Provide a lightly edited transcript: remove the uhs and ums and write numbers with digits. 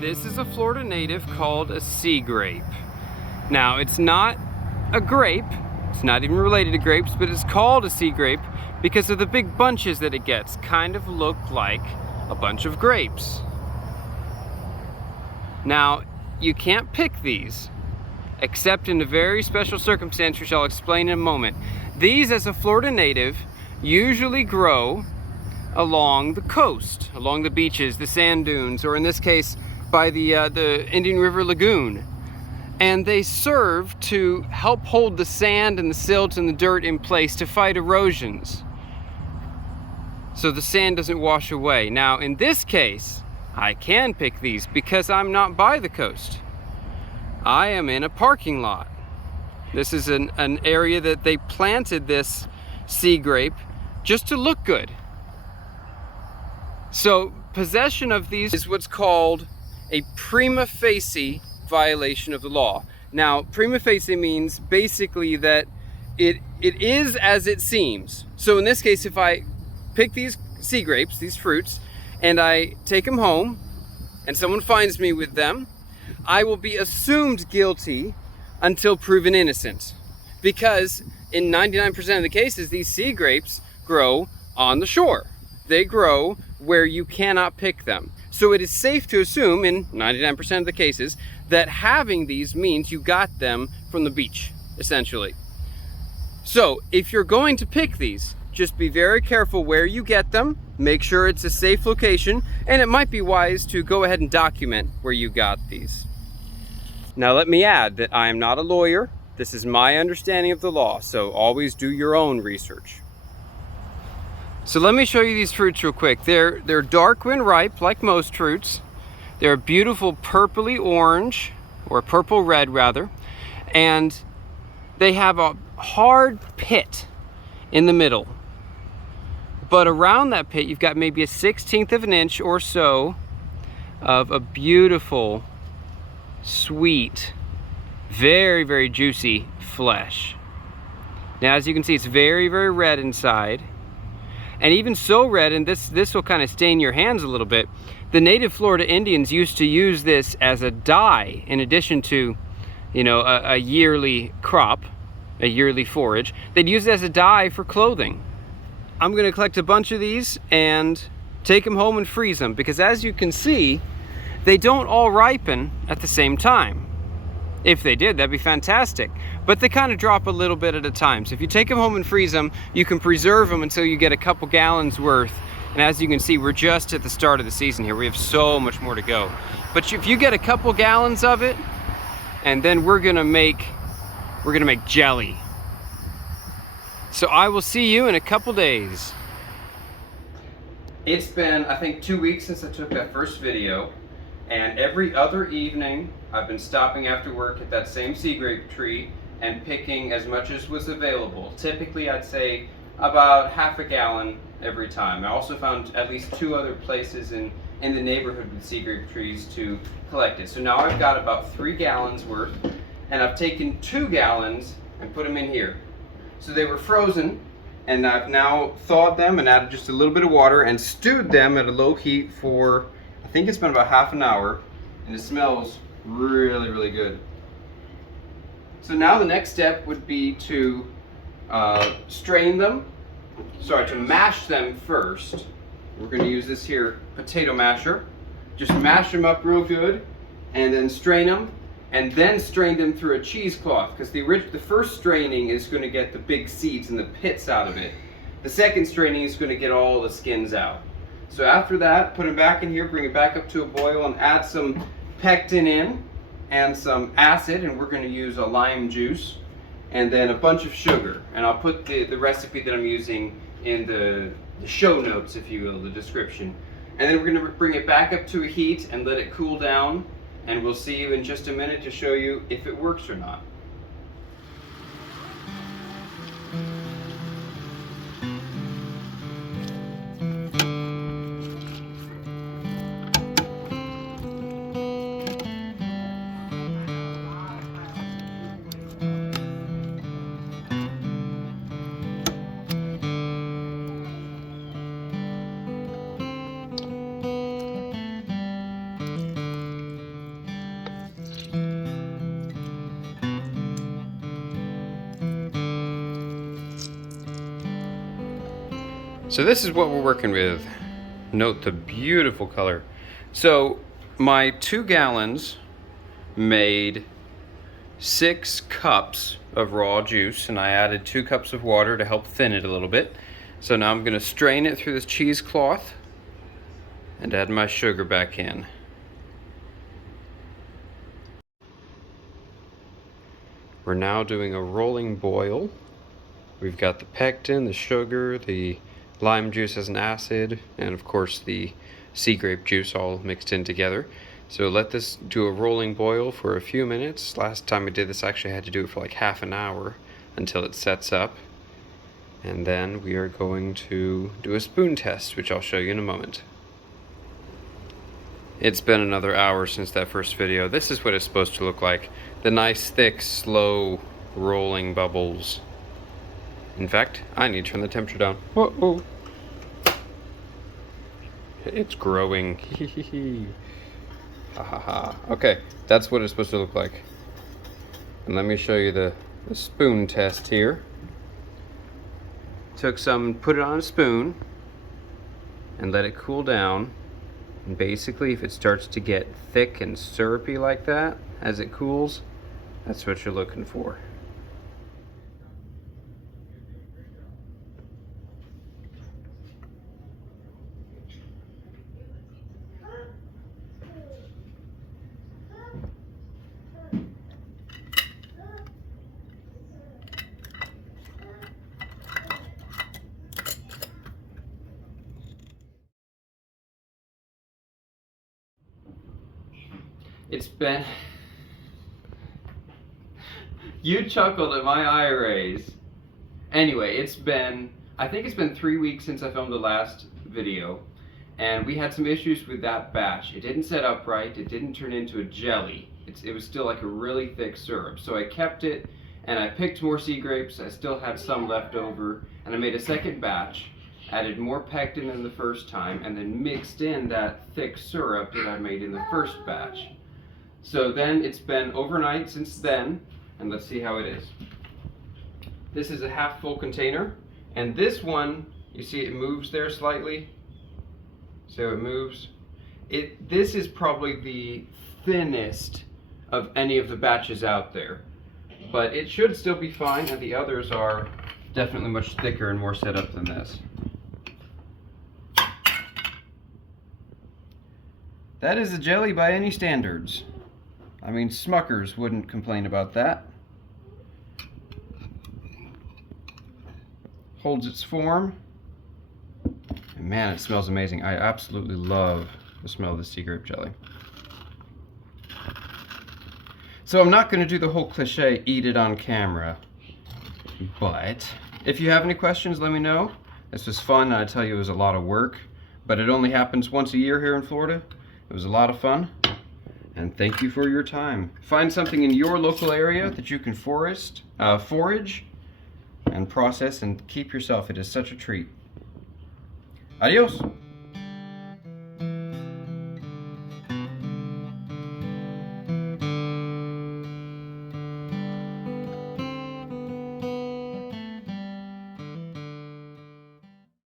This is a Florida native called a sea grape. Now, it's not a grape, it's not even related to grapes, but it's called a sea grape because of the big bunches that it gets. Kind of look like a bunch of grapes. Now, you can't pick these, except in a very special circumstance, which I'll explain in a moment. These, as a Florida native, usually grow along the coast, along the beaches, the sand dunes, or in this case, by the Indian River Lagoon. And they serve to help hold the sand and the silt and the dirt in place to fight erosions, so the sand doesn't wash away. Now, in this case, I can pick these because I'm not by the coast. I am in a parking lot. This is an area that they planted this sea grape just to look good. So possession of these is what's called a prima facie violation of the law. Now, prima facie means basically that it is as it seems. So in this case, if I pick these sea grapes, these fruits, and I take them home and someone finds me with them, I will be assumed guilty until proven innocent. Because in 99% of the cases, these sea grapes grow on the shore. They grow where you cannot pick them. So it is safe to assume, in 99% of the cases, that having these means you got them from the beach, essentially. So if you're going to pick these, just be very careful where you get them, make sure it's a safe location, and it might be wise to go ahead and document where you got these. Now let me add that I am not a lawyer. This is my understanding of the law, so always do your own research. So let me show you these fruits real quick. They're dark when ripe, like most fruits. They're a beautiful purpley orange, or purple red rather, and they have a hard pit in the middle. But around that pit, you've got maybe a 1/16 of an inch or so of a beautiful, sweet, very, very juicy flesh. Now, as you can see, it's very, very red inside. And even so red, and this will kind of stain your hands a little bit, the native Florida Indians used to use this as a dye in addition to, you know, a yearly crop, a yearly forage. They'd use it as a dye for clothing. I'm gonna collect a bunch of these and take them home and freeze them, because as you can see, they don't all ripen at the same time. If they did, that'd be fantastic. But they kind of drop a little bit at a time. So if you take them home and freeze them, you can preserve them until you get a couple gallons worth. And as you can see, we're just at the start of the season here. We have so much more to go. But if you get a couple gallons of it, and then we're gonna make jelly. So I will see you in a couple days. It's been, I think, 2 weeks since I took that first video. And every other evening, I've been stopping after work at that same sea grape tree and picking as much as was available. Typically, I'd say about half a gallon every time. I also found at least 2 other places in the neighborhood with sea grape trees to collect it. So now I've got about 3 gallons worth, and I've taken 2 gallons and put them in here. So they were frozen, and I've now thawed them and added just a little bit of water and stewed them at a low heat for, I think it's been about half an hour, and it smells really, really good. So now the next step would be to to mash them first. We're going to use this here potato masher. Just mash them up real good, and then strain them, and then strain them through a cheesecloth, because the first straining is going to get the big seeds and the pits out of it. The second straining is going to get all the skins out. So after that, put them back in here, bring it back up to a boil, and add some pectin in and some acid, and we're going to use a lime juice, and then a bunch of sugar. And I'll put the recipe that I'm using in the show notes, if you will, the description. And then we're going to bring it back up to a heat and let it cool down, and we'll see you in just a minute to show you if it works or not. So this is what we're working with. Note the beautiful color. So my 2 gallons made 6 cups of raw juice, and I added 2 cups of water to help thin it a little bit. So now I'm going to strain it through this cheesecloth and add my sugar back in. We're now doing a rolling boil. We've got the pectin, the sugar, the lime juice as an acid, and of course the Seagrape juice all mixed in together. So let this do a rolling boil for a few minutes. Last time I did this, I actually had to do it for like half an hour until it sets up. And then we are going to do a spoon test, which I'll show you in a moment. It's been another hour since that first video. This is what it's supposed to look like. The nice, thick, slow rolling bubbles. In fact, I need to turn the temperature down. Whoa! It's growing. Ha ha ha. Okay, that's what it's supposed to look like. And let me show you the spoon test here. Took some, put it on a spoon, and let it cool down. And basically, if it starts to get thick and syrupy like that as it cools, that's what you're looking for. It's been... You chuckled at my eye raise. Anyway, I think it's been 3 weeks since I filmed the last video, and we had some issues with that batch. It didn't set up right, it didn't turn into a jelly. It was still like a really thick syrup. So I kept it, and I picked more sea grapes. I still had some left over, and I made a second batch, added more pectin than the first time, and then mixed in that thick syrup that I made in the first batch. So then it's been overnight since then, and let's see how it is. This is a half full container, and this one, you see it moves there slightly. So it moves. This is probably the thinnest of any of the batches out there, but it should still be fine, and the others are definitely much thicker and more set up than this. That is a jelly by any standards. I mean, Smuckers wouldn't complain about that. Holds its form. And man, it smells amazing. I absolutely love the smell of the Seagrape jelly. So I'm not going to do the whole cliche, eat it on camera. But if you have any questions, let me know. This was fun, and I tell you it was a lot of work. But it only happens once a year here in Florida. It was a lot of fun. And thank you for your time. Find something in your local area that you can forage and process and keep yourself. It is such a treat. Adios.